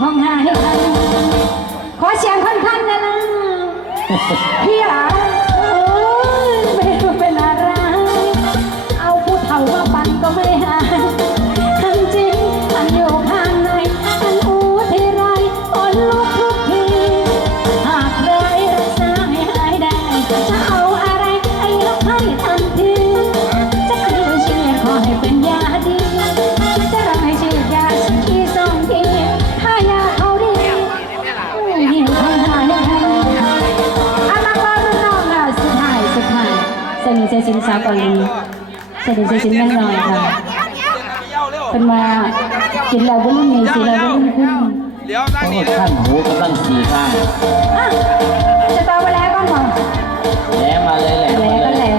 ของหายทันขอเสียงคนทันนะนะพี่หลา เซนิเซซินสากลีเซนิเซซินยังน้อยค่ะเป็นมากินแล้วก็รุ่นนี้สิแล้วก็รุ่นขึ้นเดี๋ยวนั่งโอ้นี่เดี๋ยวท่านหูกำลังสีข้างจะตอบไปแล้วก่อนก่อแหลมมาเลยแหลมแล้วก็แล้ว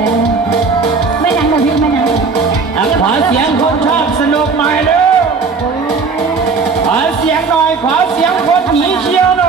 ไม่นังกับพี่ไม่นังขอเสียงคนชอบสนุกหน่อยเด้อขอเสียงหน่อยขอเสียงคนหนีเชียวหน่อย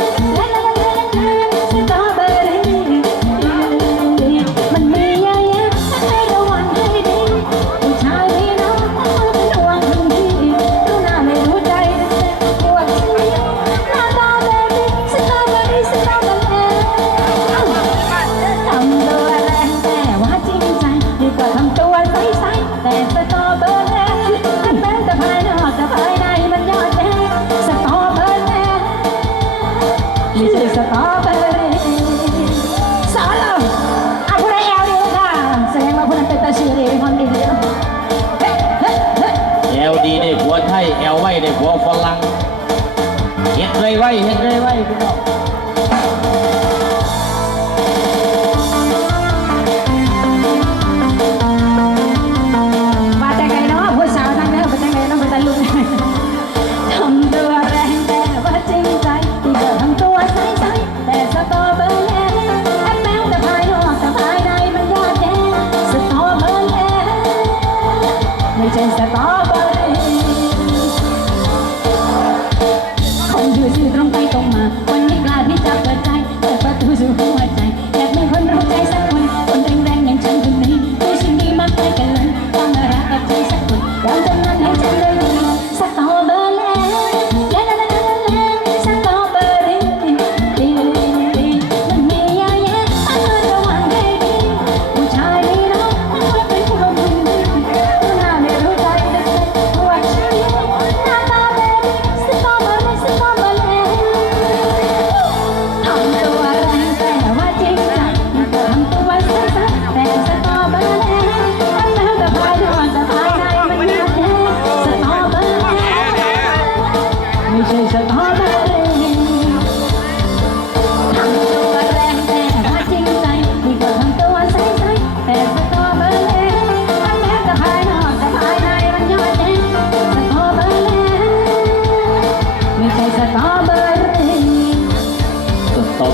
ไว้ได้ผัวฝรั่งเห็ดไรไว้เห็ดไรไว้พี่น้อง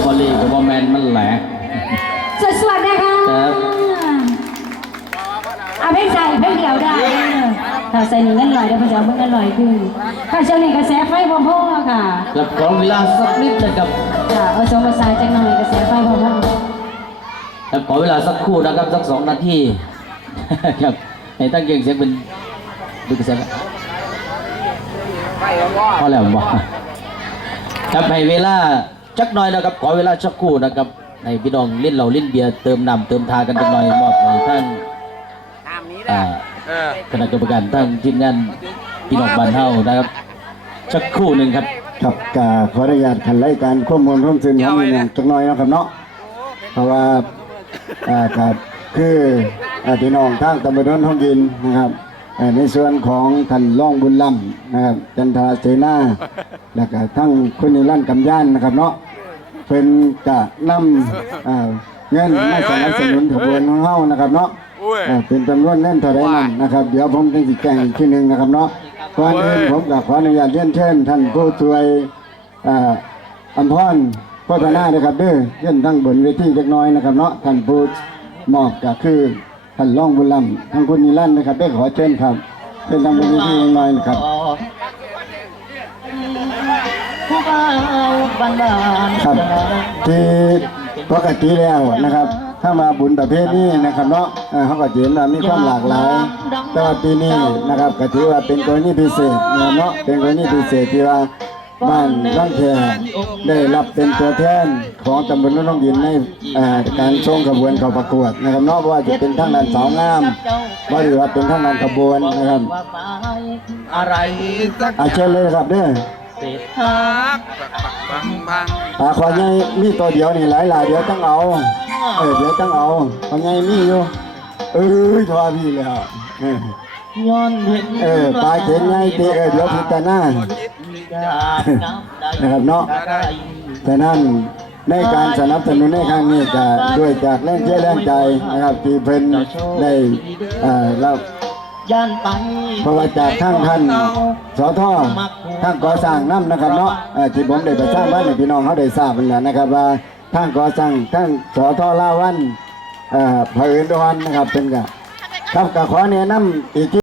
บอรี่กับว่าแมนมันแหลกสวัสดีค่ะครับเอาเพลงใส่เพลงเดียวได้ถ้าใส่หนึ่งกันลอยเดี๋ยวพระเจ้าเพิ่งกันลอยขึ้นค่ะช่วงนี้กระแสไฟพอพ่อค่ะแล้วขอเวลาสักนิดนะครับค่ะเอาสมภาษาจังหน่อยกระแสไฟพอพ่อแล้วขอเวลาสักครู่นะครับสักสองนาทีครับให้ตั้งเก่งเสียงเป็นดูกระแสไหมไปแล้วว่าพอแล้วบ่ครับให้เวลา จักหน่อยนะครับขอเวลาสักครู่นะครับให้พี่น้องลิ้นเหล่าลิ้นเบียร์เติมน้ำเติมทากันจักหน่อยมอบให้ทั้งตามนี้อ่าเออคณะกรรมการทั้งทีมงานพี่น้องบ้านเฮานะครับสักครู่หนึ่งครับครับกาขออนุญาตขันไล่การข้อมูลร่วมซึนของมีหนึ่งจักหน่อยเนาะครับเนาะเพราะว่าอ่าครับคืออ่าพี่น้องทางตำบลโนนท้องยินนะครับอ่าในส่วนของท่านร่องบุญล่ำนะครับจันทราเสนาแล้วก็ทั้งคุณนิรันดร์กำยานนะครับเนาะ เป็นกะนำอ่าเงินมาสนับสนุนขบวนของเฮานะครับเนาะอุ้ยเอ่อเป็นจำนวนเงินเท่าไรนั่นนะครับ เดี๋ยวผมจะสิแจ้งอีกทีหนึ่งนะครับเนาะก่อนอื่นผมกับขออนุญาตเรียนเชิญท่านผู้ช่วยเอ่ออัมพรโฆษณาเลยครับเด้อเชิญทั้งบนเวทีเล็กน้อยนะครับเนาะท่านผู้มอบก็คือท่านรองบุญลำทั้งคุณนิรันดร์นะครับได้อขอเชิญครับเชิญทางบนเวทีเล็กน้อยนะครับ ผู้บ่าวบ้านบ้าน ครับที่ปกติแล้วนะครับ ถ้ามาบุญประเภทนี้นะครับเนาะเอ่อเขาก็จะเห็นว่ามีความหลากหลาย แต่ว่าปีนี้นะครับก็ถือว่าเป็นกรณีพิเศษนะครับเนาะเป็นกรณีพิเศษที่ว่าบ้านร่างแคได้รับเป็นตัวแทนของตำบลนุ่นน้องยินในเอ่อการส่งขบวนเข้าประกวดนะครับเนาะว่าจะเป็นทางด้านสาวงามว่าหรือว่าเป็นทางด้านขบวนนะครับว่าไปอะไรสักอาเชิญเลยครับเด้อ เศษหาปักปักบังบังปลาควายใหญ่มีตัวเดียวนี่หลายหลายๆเดี๋ยวต้องเอา เออเดี๋ยวต้องเอาควายใหญ่มีอยู่ เออทว่าพี่แล้วเออย้อนเห็นเออปลาเข็นใหญ่ตีเออเดี๋ยวพิจารณาจากน้ำใดนะครับเนาะ ได้แต่นั่นในการสนับสนุนในครั้งนี้จะด้วยจากแรงเชื่อแรงใจนะครับที่เพิ่นได้เอ่อรับ ย่านไปเพราะว่าจากทางท่านสอทอทั้งก่อสร้างน้ำนะครับเนาะที่ผมได้ประชาบ้านให้พี่น้องเขาได้ทราบเป็นแหละนะครับว่าทางก่อสร้างทางสอทอลาวันเอ่อเผอิญดอนนะครับเป็นกะครับก็ขอแนะนำอีกที